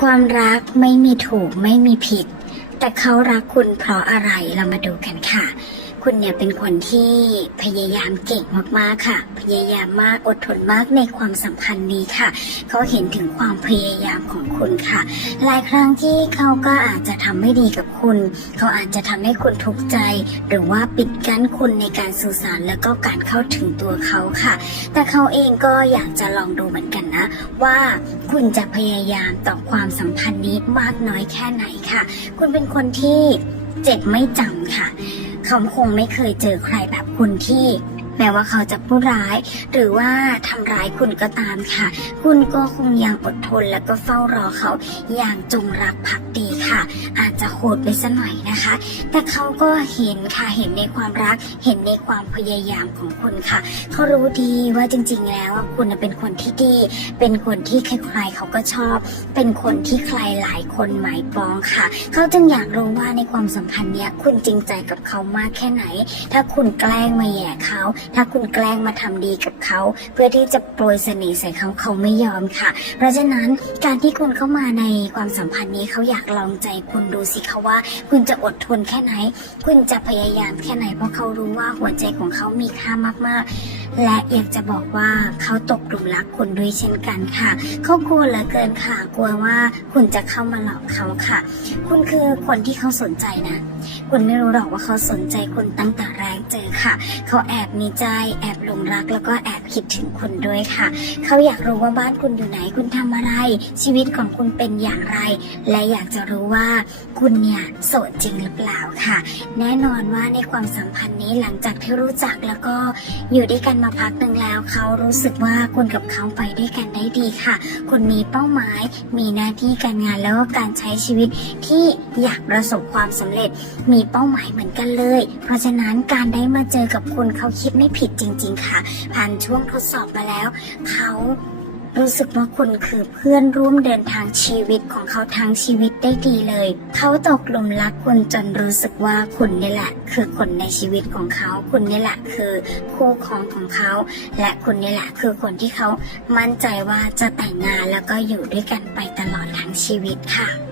ความรักไม่มีถูกไม่มีผิด แต่เขารักคุณเพราะอะไรเรามาดูกันค่ะ คุณเนี่ยเป็นคนที่พยายามเก่งมากๆค่ะ พยายามมากอดทนมากในความสัมพันธ์นี้ค่ะ เขาเห็นถึงความพยายามของคุณค่ะ หลายครั้งที่เขาก็อาจจะทำไม่ดีกับคุณ เขาอาจจะทำให้คุณทุกข์ใจ หรือว่าปิดกั้นคุณในการสื่อสารแล้วก็การเข้าถึงตัวเขาค่ะ แต่เขาเองก็อยากจะลองดูเหมือนกันนะ ว่าคุณจะพยายามต่อความสัมพันธ์นี้มากน้อยแค่ไหนค่ะ คุณเป็นคนที่เจ็บไม่จำค่ะ เขาคงไม่เคยเจอใครแบบคุณที่ แม้ว่าเขาจะพูดร้าย หรือว่าทำร้ายคุณก็ตามค่ะ คุณก็คงยังอดทนแล้วก็เฝ้ารอเขาอย่างจงรักภักดีค่ะ อาจจะโหดไปสัหน่อยนะคะ แต่เขาก็เห็นค่ะเห็นในความรัก เห็นในความพยายามของคุณค่ะเขารู้ดีว่าจริง ๆ แล้วว่าคุณเป็นคนที่ดี เป็นคนที่ใครๆเขาก็ชอบ เป็นคนที่ใครหลายคนหมายปองค่ะ เขาจึงอยากรู้ว่าในความสัมพันธ์เนี้ยคุณจริงใจกับเขามากแค่ไหน ถ้าคุณแกล้งมาแย่เขาถ้าคุณแกล้งมาทำดีกับเขา เพื่อที่จะโปรยเสน่ห์ใส่เขาเขาไม่ยอมค่ะ เพราะฉะนั้นการที่คุณเข้ามาในความสัมพันธ์นี้เขาอยากลองใจคุณดูสิคะว่า คุณจะอดทนแค่ไหน คุณจะพยายามแค่ไหนเพราะเขารู้ว่าหัวใจของเขามีค่ามากๆ และอยากจะบอกว่าเขาตกหลุมรักคุณด้วยเช่นกันค่ะ เขากลัวเหลือเกินค่ะ กลัวว่าคุณจะเข้ามาหลอกเขาค่ะ คุณคือคนที่เขาสนใจนะ คุณไม่รู้หรอกว่าเขาสนใจคุณตั้งแต่แรกเจอค่ะ เขาแอบมีใจ แอบหลงรัก แล้วก็แอบคิดถึงคุณด้วยค่ะ เขาอยากรู้ว่าบ้านคุณอยู่ไหน คุณทำอะไร ชีวิตของคุณเป็นอย่างไร และอยากจะรู้ว่าคุณเนี่ยโสดจริงหรือเปล่าค่ะ แน่นอนว่าในความสัมพันธ์นี้หลังจากที่รู้จักแล้วก็อยู่ด้วยกันมาพักหนึ่งแล้วเขารู้สึกว่าคุณกับเขาไปด้วยกันได้ดีค่ะ คุณมีเป้าหมาย มีหน้าที่การงานแล้วก็การใช้ชีวิตที่อยากประสบความสำเร็จ มีเป้าหมายเหมือนกันเลย เพราะฉะนั้นการได้มาเจอกับคุณเขาคิดไม่ผิดจริง ๆ ค่ะ ผ่านช่วงทดสอบมาแล้ว เขา รู้สึกว่าคุณคือเพื่อนร่วมเดินทางชีวิตของเขาทั้งชีวิตได้ดีเลย เขาตกหลุมรักคุณจนรู้สึกว่าคุณนี่แหละ คือคนในชีวิตของเขา คุณนี่แหละคือคู่ครองของเขา และคุณนี่แหละคือคนที่เขามั่นใจว่าจะแต่งงานแล้วก็อยู่ด้วยกันไปตลอดทั้งชีวิตค่ะ